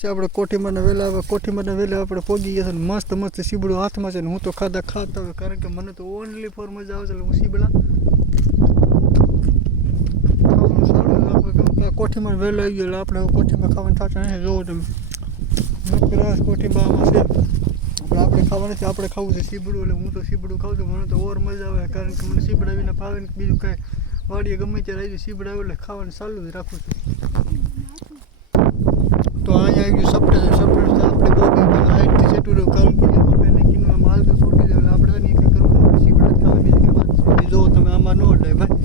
આપણે કોઠીમાં વેલા આપણે પોગી ગયા છે. મસ્ત મસ્ત સીબડું હાથમાં છે ને હું તો ખાતા હોય કારણ કે મને તો ઓનલી ફોર મજા આવે છે એટલે હું સીબડા ખાવાનું સારું લાગે. કોઠીમાં વહેલો આવી ગયો એટલે આપણે કોઠીમાં ખાવાનું થતા નથી. જોવો તમે નકરાશ કોઠીમાં આમાં છે આપણે ખાવાનું છે. આપણે ખાવું છે સીબડું એટલે હું તો સીબડું ખાઉં છું. મને તો ઓર મજા આવે કારણ કે મને સીબડા વિના ભાવે ને બીજું કાંઈ વાડીએ ગમે ત્યારે આવી સીબડા આવે એટલે ખાવાનું ચાલુ જ રાખું છું. તો અહીંયા આવી ગયું સપરેટ આપણે બહુ લાઇટથી સેટું રહ્યું કારણ કે આપણે નાખીને માલ તો છૂટી જાય એટલે આપણે નહીં કંઈ કરવું આપણે સીબડા ખાવા બીજી કંઈ વાત જો તમે આમાં ન લે ભાઈ.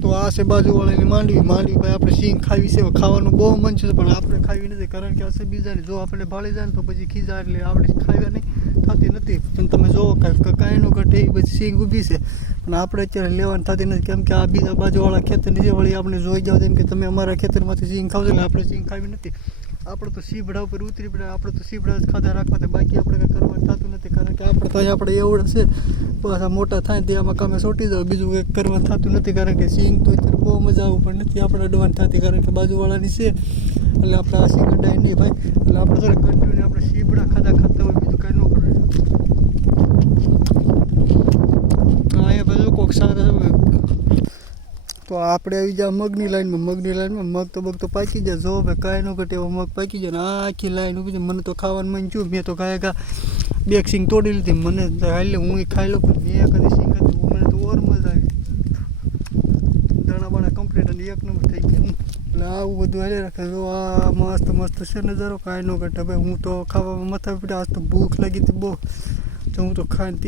તો આ છે બાજુવાળાની માંડવી ભાઈ આપણે સિંગ ખાવી છે. ખાવાનું બહુ મન છે પણ આપણે ખાવી નથી કારણ કે આ છે બીજાને જો આપણે ભાળી જાય ને તો પછી ખીજા એટલે આપણે ખાવા નહીં થતી નથી. પણ તમે જોવો કાંઈ નો ઘટે એ બધી સિંગ ઊભી છે પણ આપણે અત્યારે લેવાની થતી નથી કેમ કે આ બીજા બાજુવાળા ખેતરની જે વળી આપણે જોઈ જાવ જેમ કે તમે અમારા ખેતરમાંથી સિંગ ખાવશો એટલે આપણે સિંગ ખાવી નથી. આપણે તો સીબડા ઉપર ઉતરી પડે આપણે તો સીબડા જ ખાધા રાખવા બાકી આપણે કંઈ કરવાનું થતું નથી કારણ કે આપણે તો અહીંયા આપણે એવડે છે પાછા મોટા થાય તે આમાં કામે સોટી જાવ બીજું કંઈક કરવાનું થતું નથી કારણ કે સિંગ તો અત્યારે બહુ મજા આવે પણ નથી આપણે અડવાની થતી કારણ કે બાજુવાળાની છે એટલે આપણે આ સિંગ અડાય નહીં ભાઈ. એટલે આપણે થોડે કન્ટિન્યુ આપણે સીબડા ખાતા હોય બીજું કંઈ ન કરવું. અહીંયા બધું કોક સારા તો આપણે આવી જાય મગની લાઈનમાં મગ તો પાકી જાય. જો ભાઈ કાંઈ ન ઘટે એવો મગ પાકી જાય ને આખી લાઈન ઊભી જાય. મને તો ખાવાનું મન થયું મેં તો કાંઈ બે સિંગ તોડી લીધી મને હાલે હું ખાઈ લઉં પણ મેં કદી સિંગ હતી મને તો ઓર મજા આવી. દાણા બાણા કમ્પ્લીટ અને એક નંબર થઈ ગયું એટલે આવું બધું હાલે રાખે. જો આ મસ્ત છે નજારો કાંઈ ન ઘટે ભાઈ. હું તો ખાવામાં મથા પડ્યા આજ તો ભૂખ લાગી હતી બહુ તો હું તો ખાઈને